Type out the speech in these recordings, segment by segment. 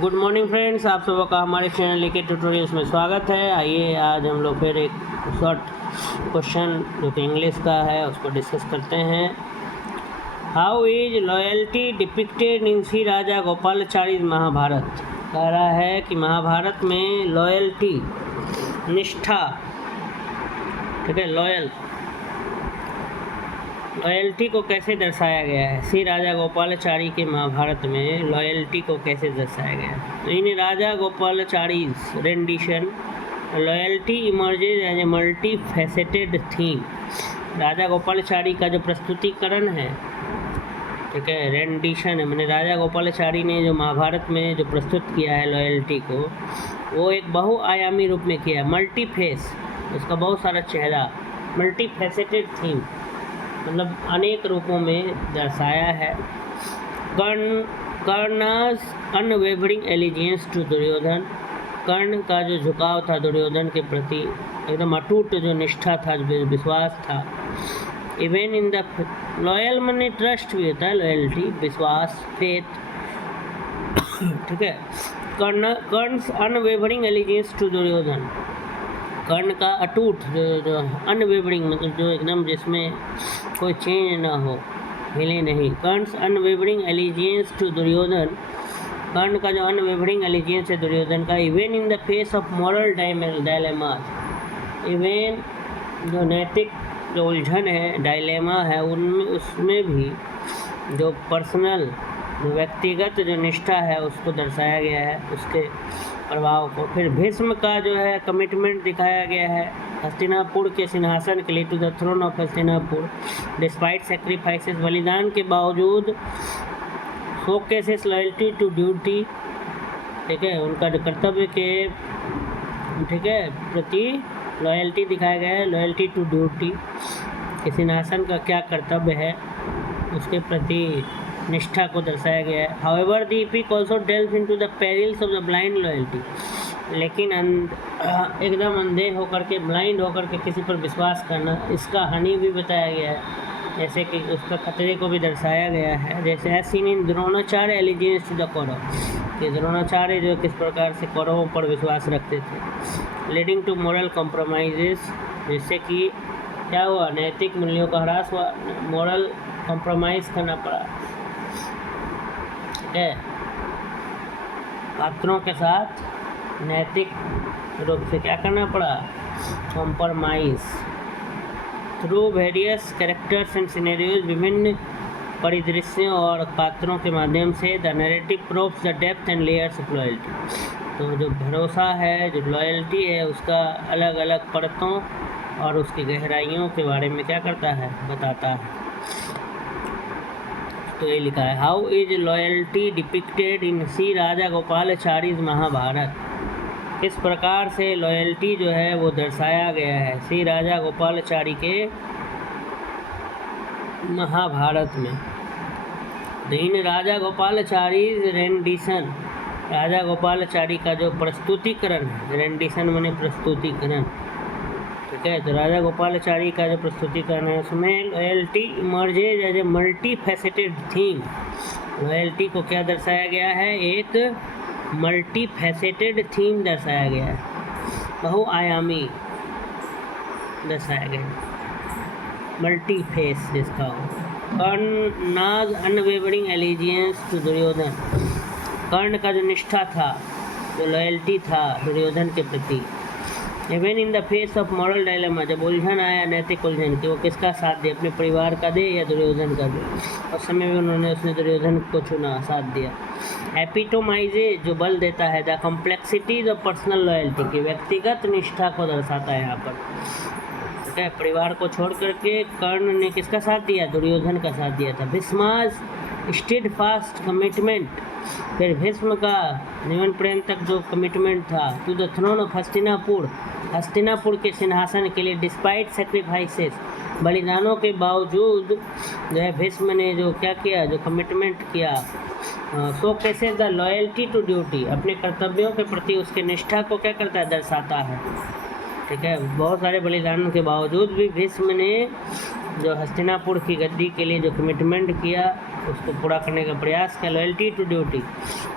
Good morning friends, आप सबका का हमारे चैनल के ट्यूटोरियल्स में स्वागत है। आइए आज हम लोग फिर एक शॉर्ट क्वेश्चन जो कि इंग्लिश का है उसको डिस्कस करते हैं। How is loyalty depicted in Shri Rajagopalachari Mahabharata. कह रहा है कि महाभारत में लॉयल्टी, निष्ठा, ठीक है, लॉयल्टी को कैसे दर्शाया गया है। श्री राजा गोपालाचारी के महाभारत में लॉयल्टी को कैसे दर्शाया गया है। तो in Rajagopalachari rendition loyalty emerges as a multi faceted theme. Rajagopalachari का जो प्रस्तुतिकरण है, ठीक है, रेंडिशन है, मैंने राजा गोपालाचारी ने जो महाभारत में जो प्रस्तुत किया है लॉयल्टी को, वो एक बहुआयामी रूप में किया है। मल्टी फेस, उसका बहुत सारा चेहरा, मल्टी फैसेटेड थीम मतलब अनेक रूपों में दर्शाया है। कर्ण's अनवेवरिंग एलिजियंस टू दुर्योधन, कर्ण का जो झुकाव था दुर्योधन के प्रति, एकदम अटूट जो निष्ठा था, जो विश्वास था। Even in the loyal money trust भी होता है, लॉयल्टी, विश्वास, फेथ, ठीक है। कर्ण's अनवेवरिंग एलिजियंस टू दुर्योधन, कर्ण का अटूट जो अनवेवरिंग मतलब जो एकदम जिसमें कोई चेंज ना हो, हिले नहीं। कर्ण's अनवेवरिंग एलिजियंस टू दुर्योधन, कर्ण का जो अनवेवरिंग एलिजियंस है दुर्योधन का। Even in the face of moral dilemma, even जो नैतिक जो उलझन है, डायलेमा है, उनमें उसमें भी जो पर्सनल जो व्यक्तिगत जो निष्ठा है उसको दर्शाया गया है, उसके प्रभाव को। फिर भीष्म का जो है कमिटमेंट दिखाया गया है हस्तिनापुर के सिंहासन के लिए, to the throne of Hastinapur, despite sacrifices, बलिदान के बावजूद। Showcases loyalty to duty, ठीक है, उनका जो कर्तव्य के, ठीक है, प्रति लॉयल्टी दिखाया गया है, लॉयल्टी टू ड्यूटी, कि सिंहासन का क्या कर्तव्य है उसके प्रति निष्ठा को दर्शाया गया है। However the epic also delves into the perils of the blind loyalty, लेकिन एकदम अंधे होकर के, ब्लाइंड होकर के किसी पर विश्वास करना, इसका हानि भी बताया गया है, जैसे कि उसका खतरे को भी दर्शाया गया है। जैसे as seen in Dronacharya allegiance to the Kaurav, कि द्रोणाचार्य जो किस प्रकार से कौरवों पर विश्वास रखते थे। लीडिंग टू मोरल कॉम्प्रोमाइजेस, जिससे कि क्या हुआ, नैतिक मूल्यों का ह्रास हुआ, मोरल कॉम्प्रोमाइज़ करना पड़ा है पात्रों के साथ, नैतिक रूप से क्या करना पड़ा, compromise. Through various characters and scenarios, विभिन्न परिदृश्यों और पात्रों के माध्यम से, the narrative proves the depth and layers of loyalty. तो जो भरोसा है, जो लॉयल्टी है, उसका अलग अलग परतों और उसकी गहराइयों के बारे में क्या करता है, बताता है। तो ये लिखा है, how is loyalty depicted in Shri Rajagopalachari Mahabharata. किस प्रकार से लॉयल्टी जो है वो दर्शाया गया है श्री राजा गोपालाचारी के महाभारत में। इन राजा गोपालाचारी रेंडिशन, राजा गोपालाचारी का जो प्रस्तुतिकरण है, रेंडिशन माने प्रस्तुतिकरण, ठीक है। तो राजा गोपालाचारी का जो प्रस्तुतिकरण है उसमें loyalty emerges as a multi faceted theme. Loyalty को क्या दर्शाया गया है, एक मल्टी फैसेटेड थीम दर्शाया गया है, बहुआयामी दर्शाया गया, मल्टी फेस जिसका हो। कर्ण's अनवेवरिंग एलिजियंस टू दुर्योधन, कर्ण का जो निष्ठा था, जो लॉयल्टी था दुर्योधन के प्रति। Even in the face of moral dilemma, जब उलझन आया, नैतिक उलझन, कि वो किसका साथ दे, अपने परिवार का दे या दुर्योधन का दे, उस समय भी उसने दुर्योधन को चुना, साथ दिया। एपिटोमाइजे, जो बल देता है, the complexities of personal loyalty, की व्यक्तिगत निष्ठा को दर्शाता है यहाँ पर, ठीक है। परिवार को छोड़ करके कर्ण ने किसका साथ दिया, दुर्योधन का साथ दिया था। भीष्मास स्टेड फास्ट कमिटमेंट, फिर भीष्म का जीवन पर्यंत तक जो कमिटमेंट था, to the throne of Hastinapur, Hastinapur के सिंहासन के लिए, डिस्पाइट सेक्रीफाइसेस, बलिदानों के बावजूद जो है भीष्म ने जो क्या किया, जो कमिटमेंट किया। सो कैसे द लॉयल्टी टू ड्यूटी, अपने कर्तव्यों के प्रति उसके निष्ठा को क्या करता है, दर्शाता है, ठीक है। बहुत सारे बलिदानों के बावजूद भी भीष्म ने जो हस्तिनापुर की गद्दी के लिए जो कमिटमेंट किया, उसको पूरा करने का प्रयास किया, loyalty to duty.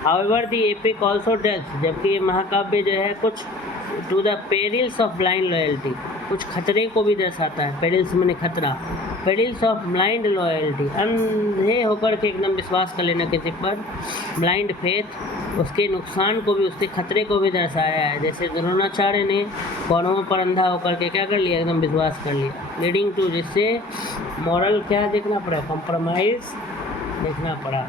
However the epic also tells, जबकि ये महाकाव्य जो है कुछ to the perils of blind loyalty, कुछ खतरे को भी दर्शाता है। पेरिल्स मैंने खतरा, पेरिल्स ऑफ ब्लाइंड लॉयल्टी, अंधे होकर के एकदम विश्वास कर लेना किसी पर, ब्लाइंड फेथ, उसके नुकसान को भी, उसके खतरे को भी दर्शाया है। जैसे द्रोणाचार्य ने कौरवों पर अंधा होकर के क्या कर लिया, एकदम विश्वास कर लिया, लीडिंग टू, जिससे मॉरल क्या देखना पड़ा, कॉम्प्रोमाइज देखना पड़ा।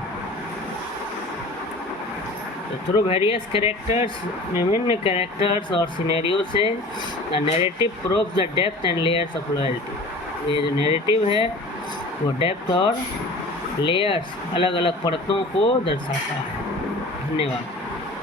तो थ्रू वेरियस कैरेक्टर्स, विभिन्न कैरेक्टर्स और सिनेरियो से the narrative proves the depth and layers of loyalty. ये जो नैरेटिव है वो डेप्थ और लेयर्स, अलग अलग परतों को दर्शाता है। धन्यवाद।